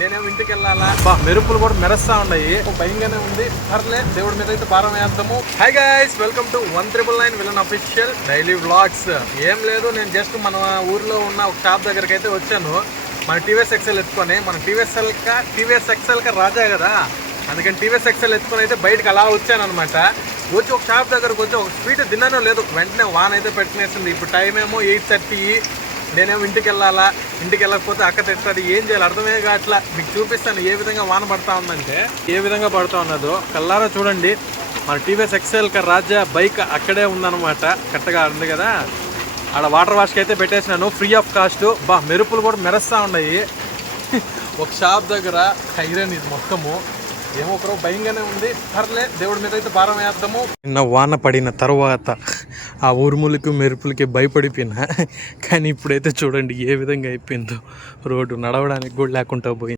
నేనేమో ఇంటికి వెళ్ళాలా. మెరుపులు కూడా మెరుస్తా ఉన్నాయి, భయంగానే ఉంది. పర్లే, దేవుడి మీద అయితే భారం వేద్దాము. Hi guys, welcome to 1999 villain official daily vlogs. ఏం లేదు, నేను జస్ట్ మన ఊర్లో ఉన్న ఒక షాప్ దగ్గరికి అయితే వచ్చాను. మన టీవీఎస్ ఎక్సెల్ ఎత్తుకొని, మన టీవీఎస్ ఎక్సెల్ కా రాజా కదా, అందుకని టీవీఎస్ ఎక్సెల్ ఎత్తుకొని అయితే బయటకు అలా వచ్చాను అనమాట. వచ్చి ఒక షాప్ దగ్గరకు వచ్చి ఒక స్వీట్ తిన్నానో లేదు, వెంటనే వాన్ అయితే పెట్టినేసింది. ఇప్పుడు టైం ఏమో 8:30. నేనేమో ఇంటికి వెళ్ళాలా. ఇంటికి వెళ్ళకపోతే అక్క తిట్టది. ఏం చేయాలి అర్థమే కావట్లా. మీకు చూపిస్తాను ఏ విధంగా వాన పడతా ఉందంటే, ఏ విధంగా పడుతూ ఉన్నదో కల్లారా చూడండి. మన టీవీఎస్ ఎక్సెల్ కా రాజా బైక్ అక్కడే ఉందన్నమాట, కరెక్ట్గా ఉంది కదా. ఆడ వాటర్ వాష్కి అయితే పెట్టేసినాను, ఫ్రీ ఆఫ్ కాస్ట్. మెరుపులు కూడా మెరుస్తూ ఉన్నాయి. ఒక షాప్ దగ్గర ఐరన్ ఇది మొత్తము. ఏమో ఒకరో భయంగానే ఉంది. పర్లే, దేవుడి మీద అయితే భారం వేద్దాము. నిన్న వాన పడిన తర్వాత ఆ ఉరుములకి మెరుపులకి భయపడిపోయినా, కానీ ఇప్పుడైతే చూడండి ఏ విధంగా అయిపోయిందో. రోడ్డు నడవడానికి కూడా లేకుండా పోయింది.